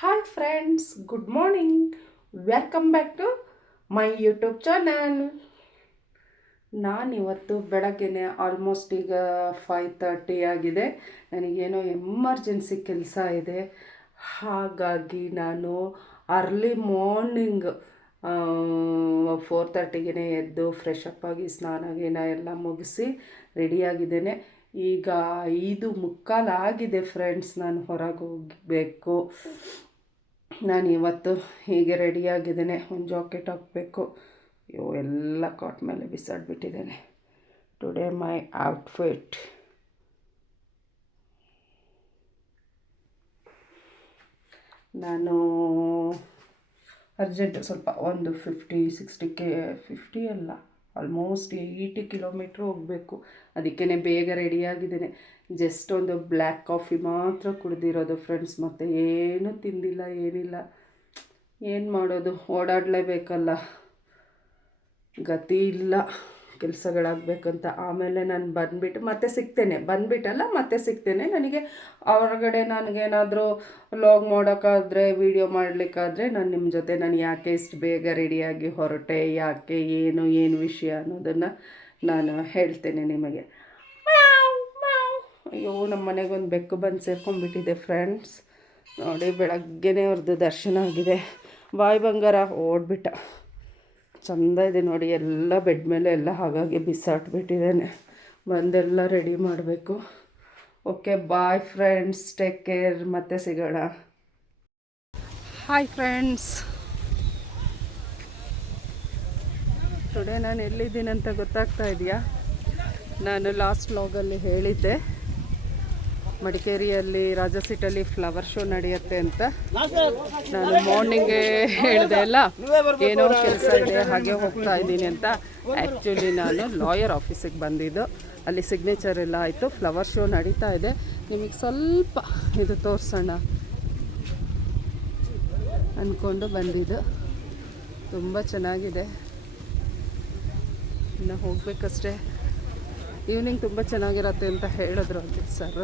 Hi friends good morning welcome back to my YouTube channel ನಾನಿವತ್ತು ಬೆಳಗ್ಗೆನೆ almost ಈಗ five thirty ಆಗಿದೆ. ನನಗೇನೋ ಎಮರ್ಜೆನ್ಸಿ ಕೆಲಸ ಇದೆ. ಹಾಗಾಗಿ ನಾನು ಅರ್ಲಿ ಮಾರ್ನಿಂಗ್ ಫೋರ್ ತರ್ಟಿಗೆ ಎದ್ದು ಫ್ರೆಶ್ ಅಪ್ ಆಗಿ ಸ್ನಾನ, ಗೀನ ಎಲ್ಲ ಮುಗಿಸಿ ರೆಡಿಯಾಗಿದ್ದೇನೆ ಈಗ ಐದು ಮುಕ್ಕಾಲಾಗಿದೆ ಫ್ರೆಂಡ್ಸ್ ನಾನು ಹೊರಗೆ ಹೋಗಬೇಕು. ನಾನು ಇವತ್ತು ಹೀಗೆ ರೆಡಿಯಾಗಿದ್ದೇನೆ ಒಂದು ಜಾಕೆಟ್ ಹಾಕಬೇಕು. ಅಯ್ಯೋ, ಎಲ್ಲ ಕಾಟ್ ಮೇಲೆ ಬಿಸಾಡಿಬಿಟ್ಟಿದ್ದೇನೆ. ಟುಡೇ ಮೈ ಔಟ್ಫಿಟ್ ನಾನು ಅರ್ಜೆಂಟ್ ಸ್ವಲ್ಪ ಒಂದು ಫಿಫ್ಟಿ ಸಿಕ್ಸ್ಟಿ ಕೆ ಫಿಫ್ಟಿ ಅಲ್ಲ. ಆಲ್ಮೋಸ್ಟ್ ಏಯ್ಟಿ ಕಿಲೋಮೀಟ್ರ್ ಹೋಗಬೇಕು. ಅದಕ್ಕೇ ಬೇಗ ರೆಡಿಯಾಗಿದ್ದೇನೆ ಜಸ್ಟ್ ಒಂದು ಬ್ಲ್ಯಾಕ್ ಕಾಫಿ ಮಾತ್ರ ಕುಡಿದಿರೋದು ಫ್ರೆಂಡ್ಸ್, ಮತ್ತು ಏನೂ ತಿಂದಿಲ್ಲ, ಏನಿಲ್ಲ. ಏನು ಮಾಡೋದು? ಓಡಾಡಲೇಬೇಕಲ್ಲ. ಗತಿ ಇಲ್ಲ ಕೆಲಸಗಳಾಗಬೇಕಂತ. ಆಮೇಲೆ ನಾನು ಬಂದುಬಿಟ್ಟು ಮತ್ತೆ ಸಿಗ್ತೇನೆ. ಬಂದುಬಿಟ್ಟಲ್ಲ, ಮತ್ತೆ ಸಿಗ್ತೇನೆ. ನನಗೆ ಹೊರಗಡೆ ನನಗೇನಾದರೂ ಲಾಗ್ ಮಾಡೋಕ್ಕಾದರೆ ವೀಡಿಯೋ ಮಾಡಲಿಕ್ಕಾದರೆ, ನಾನು ನಿಮ್ಮ ಜೊತೆ, ನಾನು ಯಾಕೆ ಇಷ್ಟು ಬೇಗ ರೆಡಿಯಾಗಿ ಹೊರಟೆ, ಯಾಕೆ, ಏನು ಏನು ವಿಷಯ ಅನ್ನೋದನ್ನು ನಾನು ಹೇಳ್ತೇನೆ ನಿಮಗೆ. ಅಯ್ಯೋ ನಮ್ಮ ಮನೆಗೊಂದು ಬೆಕ್ಕು ಬಂದು ಸೇರ್ಕೊಂಡ್ಬಿಟ್ಟಿದೆ ಫ್ರೆಂಡ್ಸ್ ನೋಡಿ, ಬೆಳಗ್ಗೆನೇ ಅವ್ರದ್ದು ದರ್ಶನ ಆಗಿದೆ. ಬಾಯ್ ಬಂಗಾರ, ಓಡ್ಬಿಟ್ಟ. ಚಂದ ಇದೆ ನೋಡಿ, ಎಲ್ಲ ಬೆಡ್ ಮೇಲೆ ಎಲ್ಲ ಹಾಗಾಗಿ ಬಿಸಾಟ್ಬಿಟ್ಟಿದ್ದೇನೆ ಬಂದೆಲ್ಲ ರೆಡಿ ಮಾಡಬೇಕು. Okay bye friends take care ಮತ್ತೆ ಸಿಗೋಣ. ಹಾಯ್ ಫ್ರೆಂಡ್ಸ್ ಟುಡೇ ನಾನು ಎಲ್ಲಿದ್ದೀನಂತ ಗೊತ್ತಾಗ್ತಾ ಇದೆಯಾ? ನಾನು ಲಾಸ್ಟ್ ಲಾಗಲ್ಲಿ ಹೇಳಿದ್ದೆ. ಮಡಿಕೇರಿಯಲ್ಲಿ ರಾಜಸೀಟಲ್ಲಿ ಫ್ಲವರ್ ಶೋ ನಡೆಯುತ್ತೆ ಅಂತ ನಾನು ಮಾರ್ನಿಂಗೇ ಹೇಳಿದೆ ಅಲ್ಲ? ಏನೋ ಕೆಲಸ ಇದೆ ಹಾಗೆ ಹೋಗ್ತಾ ಇದ್ದೀನಿ ಅಂತ. ಆ್ಯಕ್ಚುಲಿ ನಾನು ಲಾಯರ್ ಆಫೀಸಿಗೆ ಬಂದಿದ್ದು. ಅಲ್ಲಿ ಸಿಗ್ನೇಚರ್ ಎಲ್ಲ ಆಯಿತು ಫ್ಲವರ್ ಶೋ ನಡೀತಾ ಇದೆ. ನಿಮಗೆ ಸ್ವಲ್ಪ ಇದು ತೋರಿಸೋಣ ಅಂದ್ಕೊಂಡು ಬಂದಿದ್ದು. ತುಂಬ ಚೆನ್ನಾಗಿದೆ. ಇನ್ನು ಹೋಗಬೇಕಷ್ಟೇ. ಈವ್ನಿಂಗ್ ತುಂಬ ಚೆನ್ನಾಗಿರತ್ತೆ ಅಂತ ಹೇಳಿದ್ರು ಅಲ್ಲಿ ಸರ್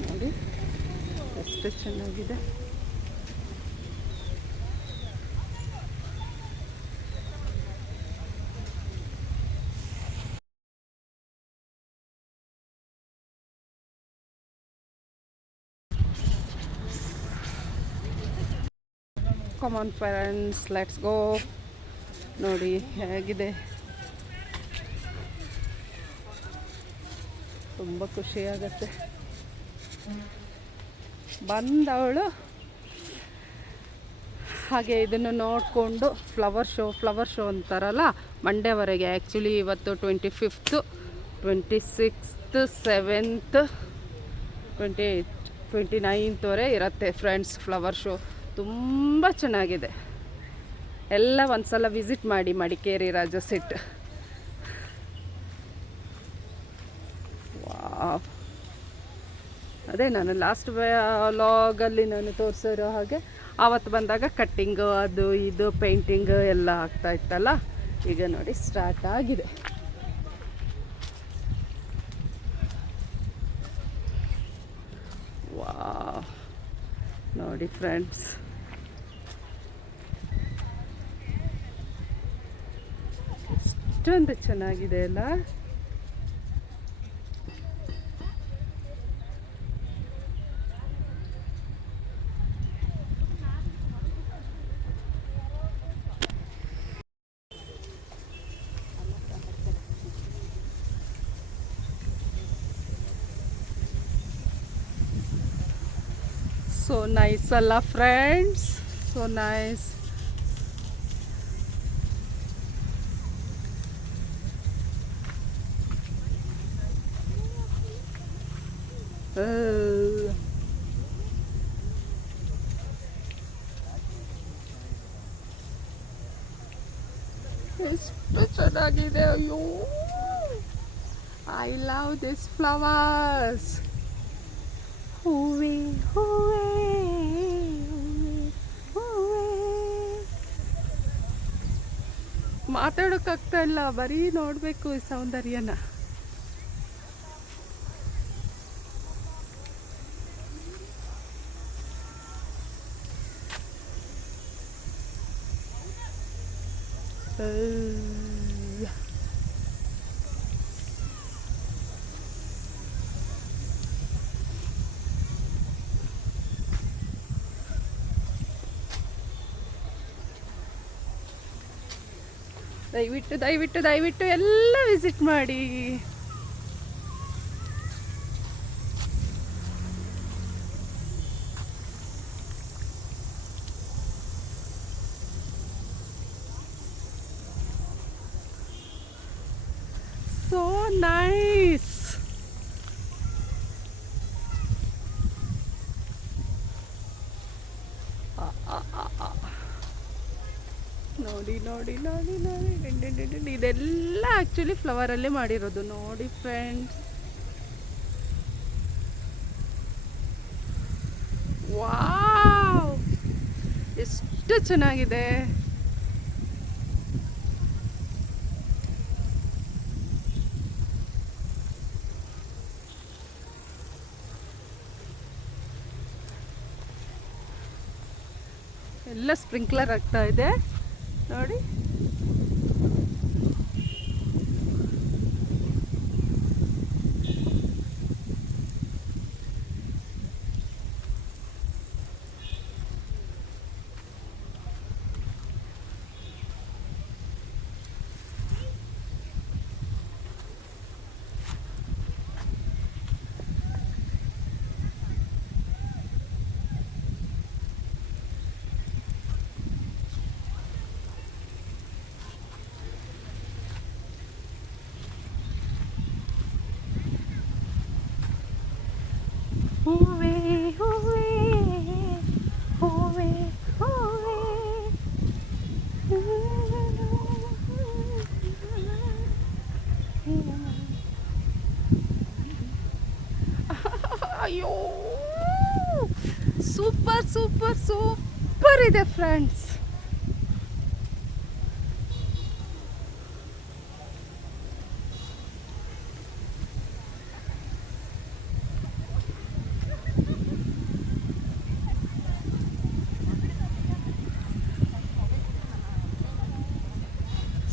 ನೋಡಿ ಎಷ್ಟು ಚೆನ್ನಾಗಿದೆ ಕಾಮನ್ ಫ್ರೆಂಡ್ಸ್ ಲೆಟ್ಸ್ ಗೋ ನೋಡಿ, ಹೇಗಿದೆ. ತುಂಬ ಖುಷಿಯಾಗತ್ತೆ ಬಂದವಳು. ಹಾಗೆ ಇದನ್ನು ನೋಡಿಕೊಂಡು ಫ್ಲವರ್ ಶೋ ಫ್ಲವರ್ ಶೋ ಅಂತಾರಲ್ಲ ಮಂಡೇವರೆಗೆ ಆ್ಯಕ್ಚುಲಿ ಇವತ್ತು twenty fifth twenty sixth seventh twenty eighth twenty ನೈನ್ತ್ವರೆ ಇರುತ್ತೆ ಫ್ರೆಂಡ್ಸ್ ಫ್ಲವರ್ ಶೋ ತುಂಬ ಚೆನ್ನಾಗಿದೆ. ಎಲ್ಲ ಒಂದು ಸಲ ವಿಸಿಟ್ ಮಾಡಿ ಮಡಿಕೇರಿ ರಾಜಸೆಟ್ ವಾವ್. ಅದೇ ನಾನು ಲಾಸ್ಟ್ ಲಾಗಲ್ಲಿ ನಾನು ತೋರಿಸಿರೋ ಹಾಗೆ, ಆವತ್ತು ಬಂದಾಗ ಕಟ್ಟಿಂಗು ಅದು ಇದು ಪೇಂಟಿಂಗ್ ಎಲ್ಲ ಆಗ್ತಾ ಇತ್ತಲ್ಲ? ಈಗ ನೋಡಿ ಸ್ಟಾರ್ಟ್ ಆಗಿದೆ. ವಾ ನೋಡಿ friends ಎಷ್ಟೊಂದು ಚೆನ್ನಾಗಿದೆ ಅಲ್ಲ เออเป็นชนากีเดียวอยู่ I love these flowers ฮูเวฮูเวฮูเว ಮಾತಾಡೋಕ್ಕಾಗ್ತಾ ಇಲ್ಲ ಬರೀ ನೋಡಬೇಕು ಈ ಸೌಂದರ್ಯನ ದಯವಿಟ್ಟು ದಯವಿಟ್ಟು ದಯವಿಟ್ಟು ಎಲ್ಲ ವಿಸಿಟ್ ಮಾಡಿ. ನೋಡಿ ನೋಡಿ ನೋಡಿ ನೋಡಿ. ಇದೆಲ್ಲ ಆ್ಯಕ್ಚುಲಿ ಫ್ಲವರಲ್ಲೇ ಮಾಡಿರೋದು. ನೋಡಿ ಫ್ರೆಂಡ್ಸ್ ವಾವ್ ಎಷ್ಟು ಚೆನ್ನಾಗಿದೆ. ಎಲ್ಲ ಸ್ಪ್ರಿಂಕ್ಲರ್ ಆಗ್ತಾ ಇದೆ. ನೋಡಿ. ಸೂಪರ್ ಸೂಪರ್ ಸೂಪರ್ ಇದೆ ಫ್ರೆಂಡ್ಸ್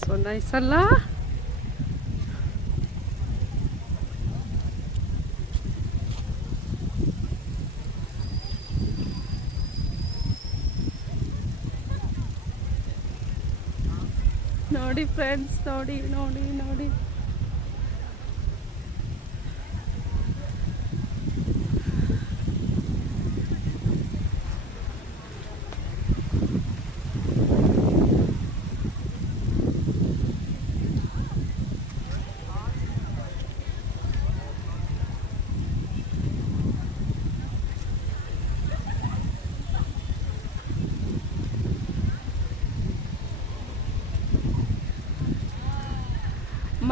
ಸೊ ನೈಸ್ ಅಲ್ಲ? ನೋಡಿ ಫ್ರೆಂಡ್ಸ್ ನೋಡಿ ನೋಡಿ ನೋಡಿ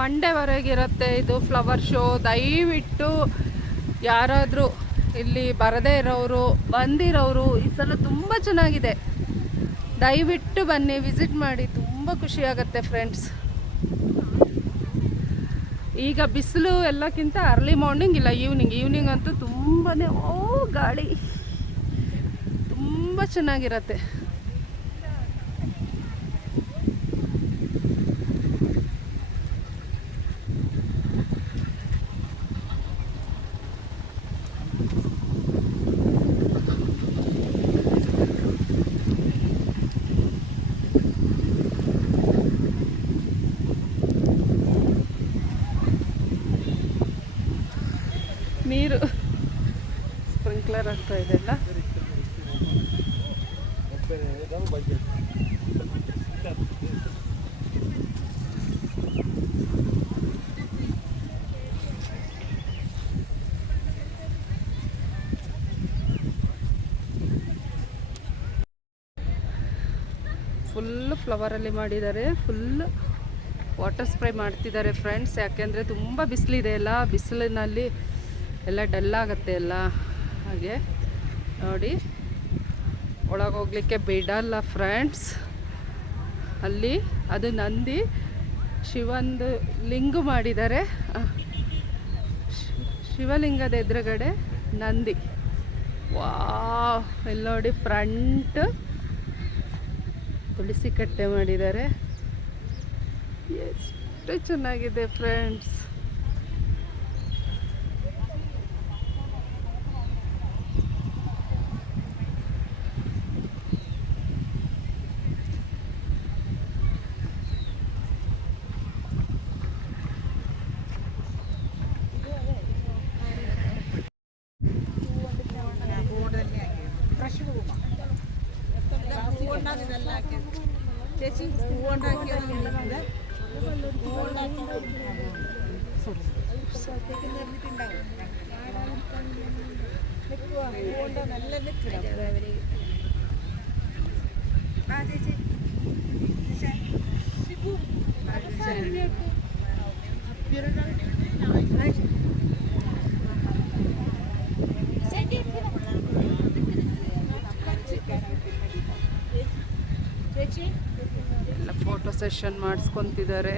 ಮಂಡೆವರೆಗಿರುತ್ತೆ ಇದು ಫ್ಲವರ್ ಶೋ ದಯವಿಟ್ಟು ಯಾರಾದರೂ ಇಲ್ಲಿ ಬರದೇ ಇರೋರು, ಬಂದಿರೋರು, ಈ ಸಲ ತುಂಬ ಚೆನ್ನಾಗಿದೆ. ದಯವಿಟ್ಟು ಬನ್ನಿ ವಿಸಿಟ್ ಮಾಡಿ, ತುಂಬ ಖುಷಿಯಾಗತ್ತೆ ಫ್ರೆಂಡ್ಸ್ ಈಗ ಬಿಸಿಲು ಎಲ್ಲಕ್ಕಿಂತ ಅರ್ಲಿ ಮಾರ್ನಿಂಗ್ ಇಲ್ಲ ಈವ್ನಿಂಗ್ ಈವ್ನಿಂಗ್ ಅಂತೂ ತುಂಬಾ ಓ ಗಾಳಿ. ತುಂಬ ಚೆನ್ನಾಗಿರತ್ತೆ ನೀರು ಸ್ಪ್ರಿಂಕ್ಲರ್ ಆಗ್ತಾ ಇದೆ ಅಲ್ಲ ಫುಲ್ ಫ್ಲವರಲ್ಲಿ ಮಾಡಿದ್ದಾರೆ. ಫುಲ್ ವಾಟರ್ ಸ್ಪ್ರೇ ಮಾಡ್ತಿದ್ದಾರೆ ಫ್ರೆಂಡ್ಸ್ ಯಾಕೆಂದರೆ ತುಂಬ ಬಿಸಿಲಿದೆ ಎಲ್ಲ. ಬಿಸಿಲಿನಲ್ಲಿ ಎಲ್ಲ ಡಲ್ ಆಗುತ್ತೆ ಎಲ್ಲ. ಹಾಗೆ ನೋಡಿ. ಒಳಗೆ ಹೋಗ್ಲಿಕ್ಕೆ ಬಿಡಲ್ಲ ಫ್ರೆಂಡ್ಸ್ ಅಲ್ಲಿ ಅದು ನಂದಿ ಶಿವಂದು ಲಿಂಗು ಮಾಡಿದ್ದಾರೆ. ಶಿವಲಿಂಗದ ಎದುರುಗಡೆ ನಂದಿ. ವಾ ಇಲ್ಲಿ ನೋಡಿ ಫ್ರಂಟ್ ತುಳಸಿ ಕಟ್ಟೆ ಮಾಡಿದ್ದಾರೆ. ಎಷ್ಟು ಚೆನ್ನಾಗಿದೆ ಫ್ರೆಂಡ್ಸ್ ചേച്ചി പൂവുണ്ടാക്കിയതാണ് പൂവുണ്ടാക്കിയിട്ടുണ്ടാവും നല്ല ಸೆಷನ್ ಮಾಡಿಸ್ಕೊತಿದ್ದಾರೆ.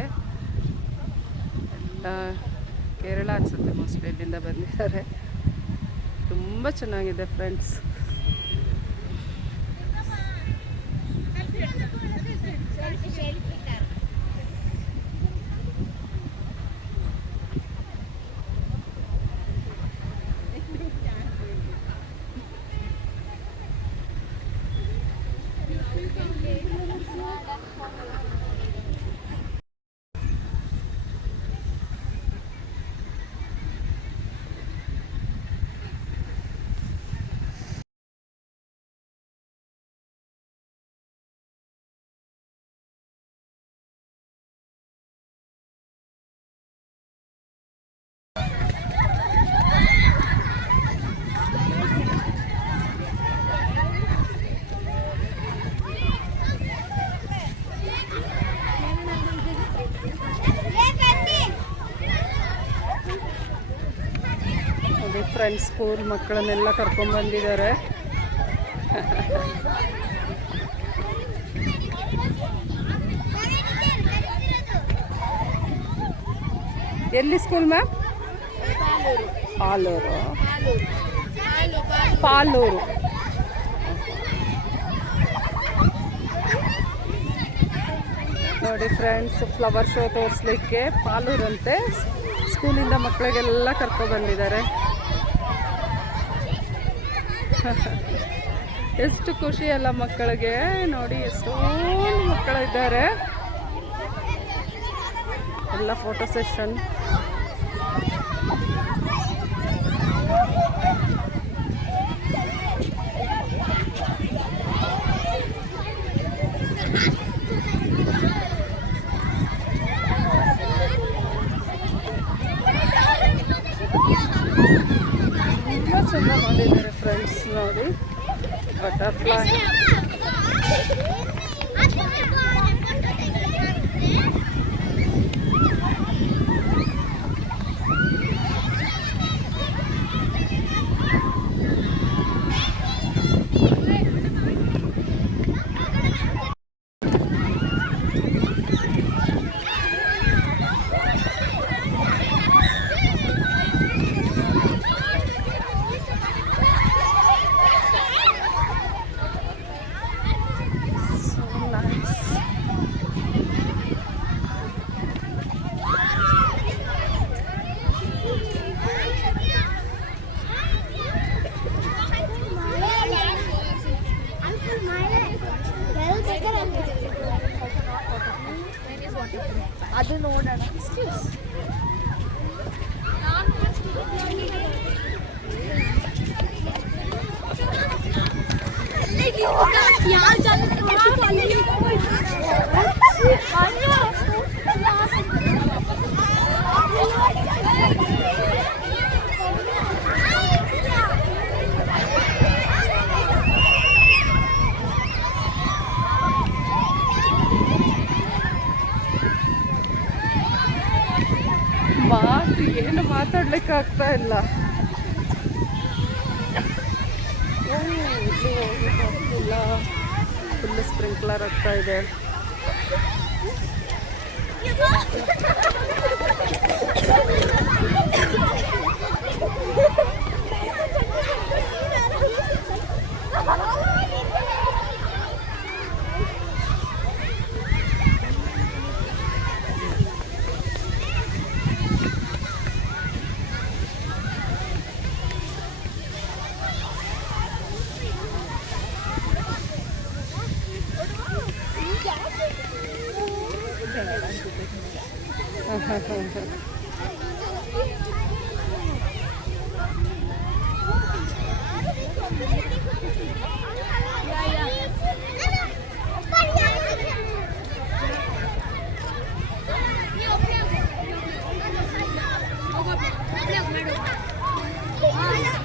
ಎಲ್ಲ ಕೇರಳ ಅನ್ಸುತ್ತೆ ಮೋಸ್ಟ್ಲಿ ಇಲ್ಲಿಂದ ಬಂದಿದ್ದಾರೆ. ತುಂಬ ಚೆನ್ನಾಗಿದೆ ಫ್ರೆಂಡ್ಸ್ ಫ್ರೆಂಡ್ಸ್ ಸ್ಕೂಲ್ ಮಕ್ಕಳನ್ನೆಲ್ಲ ಕರ್ಕೊಂಡ್ಬಂದಿದ್ದಾರೆ ಎಲ್ಲಿ ಸ್ಕೂಲ್ ಮ್ಯಾಮ್ ಪಾಲೂರು. ಪಾಲೂರು. ನೋಡಿ ಫ್ರೆಂಡ್ಸ್ ಫ್ಲವರ್ ಶೋ ತೋರಿಸ್ಲಿಕ್ಕೆ ಪಾಲೂರಂತೆ. ಸ್ಕೂಲಿಂದ ಮಕ್ಕಳಿಗೆಲ್ಲ ಕರ್ಕೊಬಂದಿದ್ದಾರೆ ಎಷ್ಟು ಖುಷಿ ಅಲ್ಲ ಮಕ್ಕಳಿಗೆ. ನೋಡಿ ಎಷ್ಟೋ ಮಕ್ಕಳಿದ್ದಾರೆ. ಎಲ್ಲ ಫೋಟೋ ಸೆಷನ್ ತುಂಬ ಚೆಂದ ಮಾಡಿದ್ದಾರೆ ಫ್ರೆಂಡ್ಸ್ ನೋಡಿ ಬಟರ್ಫ್ಲೈ So nice. ಅದು ನೋಡೋಣ ಯಾರು ಮಾತು ಏನು ಮಾತಾಡ್ಲಿಕ್ಕೆ ಆಗ್ತಾ ಇಲ್ಲ ಓ, Oh,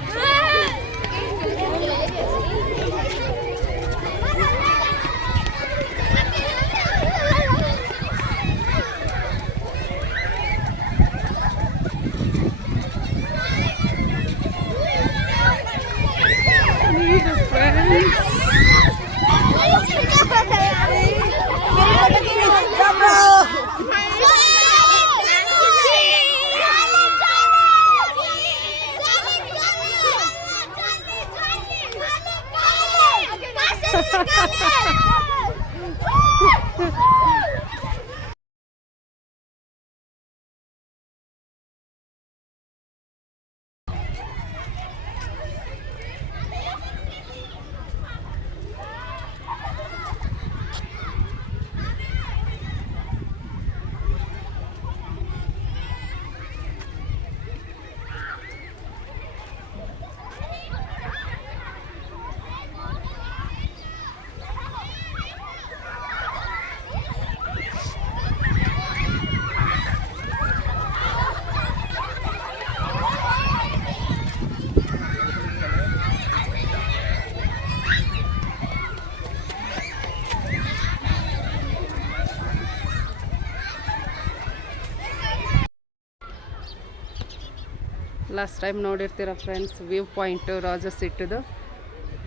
ಲಾಸ್ಟ್ ಟೈಮ್ ನೋಡಿರ್ತೀರ ಫ್ರೆಂಡ್ಸ್ ವ್ಯೂ ಪಾಯಿಂಟು ರಾಜಸ್ ಸಿಟ್ಟದು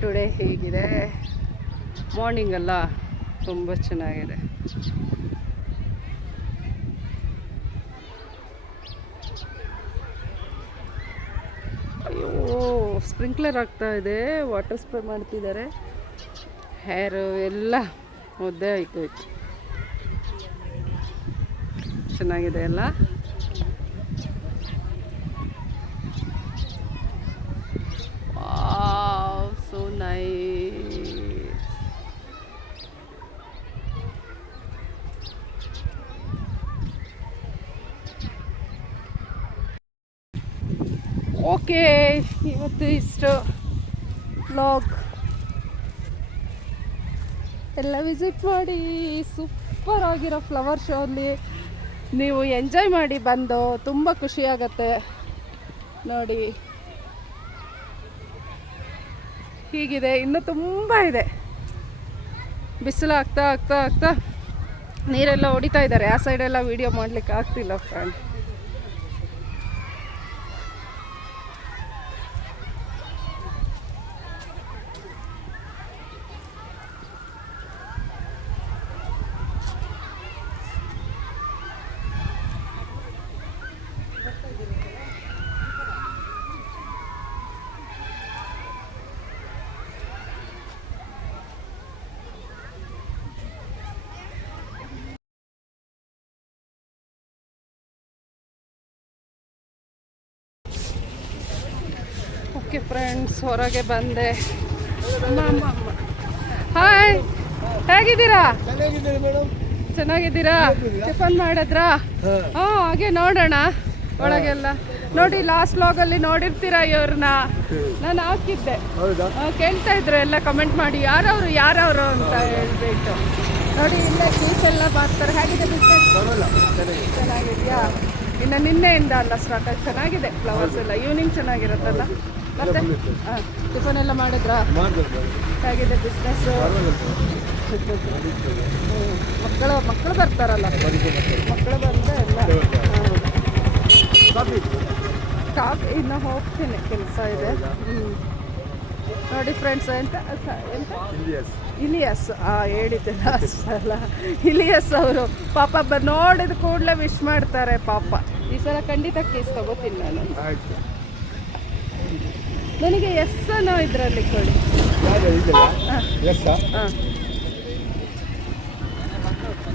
ಟುಡೇ ಹೇಗಿದೆ? ಮಾರ್ನಿಂಗ್ ಅಲ್ಲ? ತುಂಬ ಚೆನ್ನಾಗಿದೆ. ಅಯ್ಯೋ ಸ್ಪ್ರಿಂಕ್ಲರ್ ಆಗ್ತಾ ಇದೆ. ವಾಟರ್ ಸ್ಪ್ರೇ ಮಾಡ್ತಿದ್ದಾರೆ. ಹೇರು ಎಲ್ಲ ಒದ್ದೆ ಆಯ್ತು. ಚೆನ್ನಾಗಿದೆ ಅಲ್ಲ? So ಓಕೆ ಇವತ್ತು ಇಷ್ಟು ಬ್ಲಾಗ್ ಎಲ್ಲ ವಿಸಿಟ್ ಮಾಡಿ ಸೂಪರ್ ಆಗಿರೋ ಫ್ಲವರ್ ಶೋ ಅಲ್ಲಿ ನೀವು ಎಂಜಾಯ್ ಮಾಡಿ ಬಂದು, ತುಂಬ ಖುಷಿಯಾಗತ್ತೆ ನೋಡಿ. ಹೀಗಿದೆ. ಇನ್ನೂ ತುಂಬ ಇದೆ. ಬಿಸಿಲು ಆಗ್ತಾ ಆಗ್ತಾ ಆಗ್ತಾ ನೀರೆಲ್ಲ ಹೊಡಿತಾ ಇದ್ದಾರೆ. ಆ ಸೈಡೆಲ್ಲ ವೀಡಿಯೋ ಮಾಡಲಿಕ್ಕೆ ಆಗ್ತಿಲ್ಲ ಫ್ರೆಂಡ್ ಓಕೆ ಫ್ರೆಂಡ್ಸ್ ಹೊರಗೆ ಬಂದೆ. ಹಾಯ್ ಹೇಗಿದ್ದೀರಾ? ಚೆನ್ನಾಗಿದ್ದೀರಿ ಟಿಫನ್ ಮಾಡಿದ್ರಾ? ಹಾ. ಹಾಗೆ ನೋಡೋಣ ಒಳಗೆಲ್ಲ. ನೋಡಿ ಲಾಸ್ಟ್ ಲಾಗಲ್ಲಿ ನೋಡಿರ್ತೀರಾ ಇವ್ರನ್ನ? ನಾನು ಹಾಕಿದ್ದೆ. ಕೇಳ್ತಾ ಇದ್ರು ಎಲ್ಲ ಕಮೆಂಟ್ ಮಾಡಿ. ಯಾರವರು ಯಾರವರು ಅಂತ ಹೇಳ್ಬಿಟ್ಟು. ನೋಡಿ ಇಲ್ಲೇ ಜ್ಯೂಸ್ ಎಲ್ಲ ಬರ್ತಾರೆ ಹೇಗಿದೆ ಚೆನ್ನಾಗಿದೆಯಾ? ಇನ್ನು ನಿನ್ನೆಯಿಂದ ಅಲ್ಲ ಸ್ಟಾರ್ಟ್ ಆಗಿ ಚೆನ್ನಾಗಿದೆ ಫ್ಲವರ್ಸ್ ಎಲ್ಲ. ಈವ್ನಿಂಗ್ ಚೆನ್ನಾಗಿರುತ್ತಲ್ಲ? ಮತ್ತೆ? ಹಾಂ ಟಿಫನ್ ಎಲ್ಲ ಮಾಡಿದ್ರಾ? ಹೇಗಿದೆ ಬಿಸ್ನೆಸ್ ಮಕ್ಕಳು ಮಕ್ಕಳು ಬರ್ತಾರಲ್ಲ? ಮಕ್ಕಳು ಬಂದ್ರೆ ಎಲ್ಲ. ಕಾಫಿ? ಇನ್ನು ಹೋಗ್ತೀನಿ ಕೆಲಸ ಇದೆ. ಹ್ಞೂ ನೋಡಿ ಫ್ರೆಂಡ್ಸ್ ಎಂತ ಸ- ಎಂತ? ಇಲಿಯಸ್. ಹೇಳಿದ್ದೆ ಲಾಸ್ಟ್ ಸಲ. ಇಲಿಯಸ್ ಅವರು. ಪಾಪ ಬ ನೋಡಿದ ಕೂಡಲೇ ವಿಶ್ ಮಾಡ್ತಾರೆ ಪಾಪ. ಈ ಸಲ ಖಂಡಿತ ಕೇಸ್ ತಗೋತೀನಿ ನಾನು. ನನಗೆ ಎಸ್ ಅನ್ನೋ ಇದರಲ್ಲಿ ಕೊಡಿ. ಯಾವ್ದು ಇದೆಯಲ್ಲ ಎಸ್ ಹಾಂ.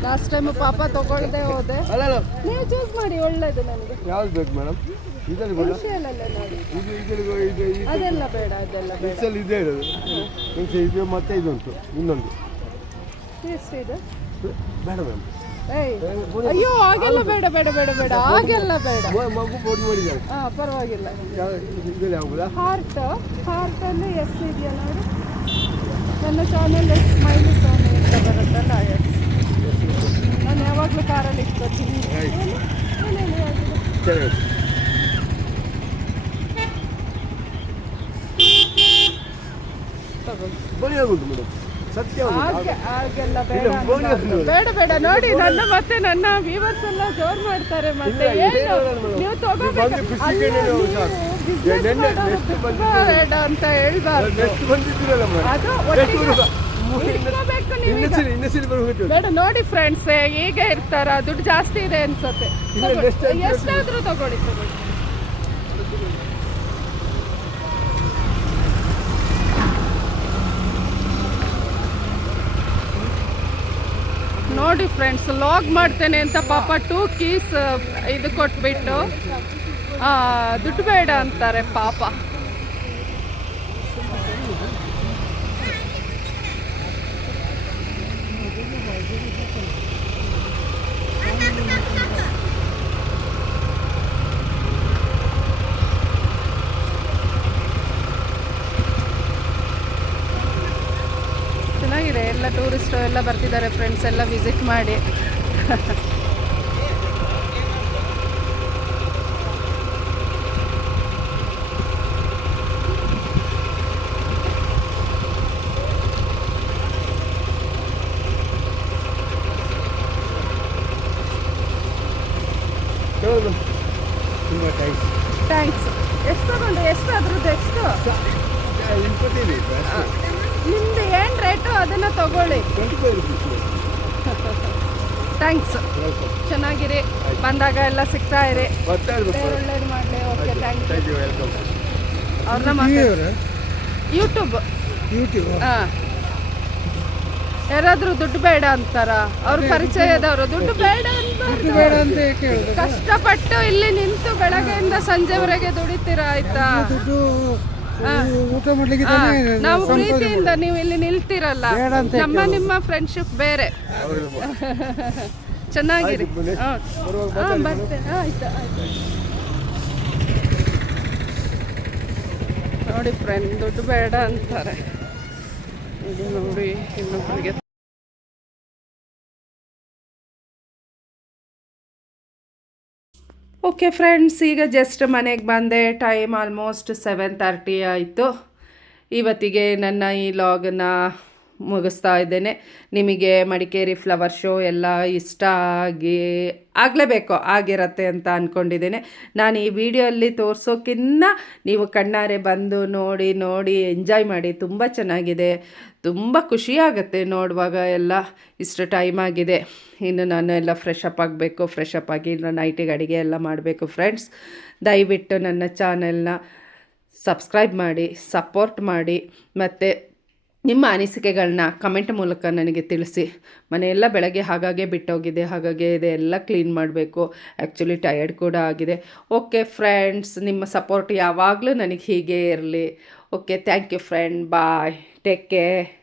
ಲಾಸ್ಟ್ ಟೈಮ್ ಪಾಪ ತಗೊಳ್ದೆ ಹೋದೆ. ನೀವು ಚೂಸ್ ಮಾಡಿ ಒಳ್ಳೇದು ನನಗೆ. ಯಾವ್ದು ಬೇಕು ಮೇಡಮ್ ಇದರಲ್ಲಿ ಬೇಡ. ಇದು ಇದರಲ್ಲಿ ಇದು ಇದು ಅದೆಲ್ಲ ಬೇಡ ಅದೆಲ್ಲ ಬೇಡ. ಮಿಕ್ಸಲ್ಲಿ ಇದೇ ಇರೋದು ಮಿಕ್ಸ್ ಇದು ಮತ್ತೆ ಇದುಂಟು ಇನ್ನೊಂದು. ಎಷ್ಟಿದೆ ಬೇಡ ಮ್ಯಾಮ್ ಏಯ್ ಅಯ್ಯೋ ಹಾಗೆಲ್ಲ ಬೇಡ ಬೇಡ ಬೇಡ ಬೇಡ ಹಾಗೆಲ್ಲ ಬೇಡ. ಮಗು ಬೋರ್ಡ್ ಮಾಡಿದ್ದಾರೆ ಹಾಂ ಪರವಾಗಿಲ್ಲ. ಇದರಲ್ಲಿ ಆಗ್ಬೋದಾ ಹಾರ್ಟ್ ಅಲ್ಲಿ ಎಸ್ ಇದೆಯಾ ನೋಡಿ? ನನ್ನ ಚಾನಲ್ ಎಸ್ ಸ್ಮೈಲಿ ಸೋನಿ ಅಂತ ಬರುತ್ತಲ್ಲ ಎಸ್ ನಾನು ಯಾವಾಗಲೂ ಕಾರಲ್ಲಿ ಇಟ್ಕೊತೀನಿ. ತಗೊಳ್ಳಿ. ಬರೀ ಆಗುದು ಮೇಡಮ್. ಸತ್ಯ ಬೇಡ. ಬೇಡ ನೋಡಿ ನನ್ನ ಮತ್ತೆ ನನ್ನ ವ್ಯೂವರ್ಸ್ ಎಲ್ಲ ಜೋರ್ ಮಾಡ್ತಾರೆ ಮತ್ತೆ. ನೀವು ತಗೋಬೇಕು. ಬಂದು ಖುಷಿಗೆ ಅಲ್ಲ, ನೀವು ನೀವು ಸಾಕು. business ನೆನ್ನೆ ಮಾಡೋದು next ತುಂಬಾ ಬಂದಿದ್ದು. ಬೇಡ ಅಂತ ಹೇಳ್ಬಾರ್ದು. ಬೇಡ ನೋಡಿ ಫ್ರೆಂಡ್ಸ್ ಈಗ ಇರ್ತಾರ? ದುಡ್ಡು ಜಾಸ್ತಿ ಇದೆ ಅನ್ಸತ್ತೆ. ಎಷ್ಟಾದ್ರೂ ತಗೊಳ್ಳಿ ತಗೊಳ್ಳಿ. ನೋಡಿ ಫ್ರೆಂಡ್ಸ್ ಲಾಗ್ ಮಾಡ್ತೇನೆ ಅಂತ ಪಾಪ ಟೂ ಕೀಸ್ ಇದು ಕೊಟ್ಬಿಟ್ಟು ದುಡ್ಡು ಬೇಡ ಅಂತಾರೆ ಪಾಪ. ಎಲ್ಲ ಟೂರಿಸ್ಟು ಎಲ್ಲ ಬರ್ತಿದ್ದಾರೆ ಫ್ರೆಂಡ್ಸ್ ಎಲ್ಲ ವಿಸಿಟ್ ಮಾಡಿ ಹೌದು. ತುಂಬ ಥ್ಯಾಂಕ್ಸ್ ಥ್ಯಾಂಕ್ಸ್ ಎಷ್ಟು ತಗೊಂಡು ಎಷ್ಟು ಅದ್ರದ್ದು ಎಷ್ಟು ಇಪ್ಪತ್ತೈದು ನಿಮ್ದು ಏನು ರೇಟು ಅದನ್ನು ತಗೊಳ್ಳಿ twenty five rupees thanks welcome ಚೆನ್ನಾಗಿರಿ ಬಂದಾಗ ಎಲ್ಲ ಸಿಗ್ತಾ ಇರಿ ಬರ್ತಾ ಇರ್ಬೇಕು ದೇವ್ರು ಒಳ್ಳೇದು ಮಾಡಲಿ okay thank you thank you welcome ಅವ್ರನ್ನ ಮಾತಾಡಿ ಯೂಟ್ಯೂಬ್ ಯೂಟ್ಯೂಬ್ ಹಾಂ ಯಾರಾದರೂ ದುಡ್ಡು ಬೇಡ ಅಂತಾರ? ಅವ್ರ ಪರಿಚಯದವರು. ದುಡ್ಡು ಬೇಡ ಅಂತ ಕಷ್ಟಪಟ್ಟು ಇಲ್ಲಿ ನಿಂತು ಬೆಳಗ್ಗೆಯಿಂದ ಸಂಜೆವರೆಗೆ ದುಡಿತೀರಾ ಆಯ್ತಾ? ನಾವು ಪ್ರೀತಿಯಿಂದ ನೀವು ಇಲ್ಲಿ ನಿಲ್ತಿರಲ್ಲ? ನಮ್ಮ ನಿಮ್ಮ ಫ್ರೆಂಡ್ಶಿಪ್ ಬೇರೆ. ಚೆನ್ನಾಗಿರಿ. ಬರ್ತೇನೆ. ಆಯ್ತು ನೋಡಿ ಫ್ರೆಂಡ್ ದುಡ್ಡು ಬೇಡ ಅಂತಾರೆ. ನೋಡಿ ಇನ್ನೊಬ್ಬರಿಗೆ ಓಕೆ ಫ್ರೆಂಡ್ಸ್ ಈಗ ಜಸ್ಟ್ ಮನೆಗೆ ಬಂದೆ. ಟೈಮ್ ಆಲ್ಮೋಸ್ಟ್ ಸೆವೆನ್ ತರ್ಟಿ ಆಯಿತು. ಇವತ್ತಿಗೆ ನನ್ನ ಈ ಲಾಗನ್ನು ಮುಗಿಸ್ತಾ ಇದ್ದೇನೆ. ನಿಮಗೆ ಮಡಿಕೇರಿ ಫ್ಲವರ್ ಶೋ ಎಲ್ಲ ಇಷ್ಟ ಆಗಿ, ಆಗಲೇಬೇಕು, ಆಗಿರತ್ತೆ ಅಂತ ಅಂದ್ಕೊಂಡಿದ್ದೇನೆ ನಾನು ಈ ವಿಡಿಯೋಲ್ಲಿ ತೋರಿಸೋಕ್ಕಿನ್ನ ನೀವು ಕಣ್ಣಾರೆ ಬಂದು ನೋಡಿ ನೋಡಿ, ಎಂಜಾಯ್ ಮಾಡಿ, ತುಂಬ ಚೆನ್ನಾಗಿದೆ. ತುಂಬ ಖುಷಿಯಾಗತ್ತೆ ನೋಡುವಾಗ ಎಲ್ಲ. ಇಷ್ಟು ಟೈಮ್ ಆಗಿದೆ. ಇನ್ನು ನಾನು ಎಲ್ಲ ಫ್ರೆಶ್ ಅಪ್ ಆಗಬೇಕು ಫ್ರೆಶ್ ಅಪ್ ಆಗಿ ಇನ್ನು ನೈಟಿಗೆ ಅಡುಗೆ ಎಲ್ಲ ಮಾಡಬೇಕು ಫ್ರೆಂಡ್ಸ್ ದಯವಿಟ್ಟು ನನ್ನ ಚಾನೆಲ್ನ ಸಬ್ಸ್ಕ್ರೈಬ್ ಮಾಡಿ ಸಪೋರ್ಟ್ ಮಾಡಿ. ಮತ್ತು ನಿಮ್ಮ ಅನಿಸಿಕೆಗಳನ್ನ ಕಮೆಂಟ್ ಮೂಲಕ ನನಗೆ ತಿಳಿಸಿ. ಮನೆಯೆಲ್ಲ ಬೆಳಗ್ಗೆ ಹಾಗಾಗೆ ಬಿಟ್ಟೋಗಿದೆ, ಹಾಗಾಗೆ ಇದೆ ಎಲ್ಲ ಕ್ಲೀನ್ ಮಾಡಬೇಕು. ಆ್ಯಕ್ಚುಲಿ ಟಯರ್ಡ್ ಕೂಡ ಆಗಿದೆ. ಓಕೆ ಫ್ರೆಂಡ್ಸ್, ನಿಮ್ಮ ಸಪೋರ್ಟ್ ಯಾವಾಗಲೂ ನನಗೆ ಹೀಗೆ ಇರಲಿ. Okay thank you friend, bye. Take care.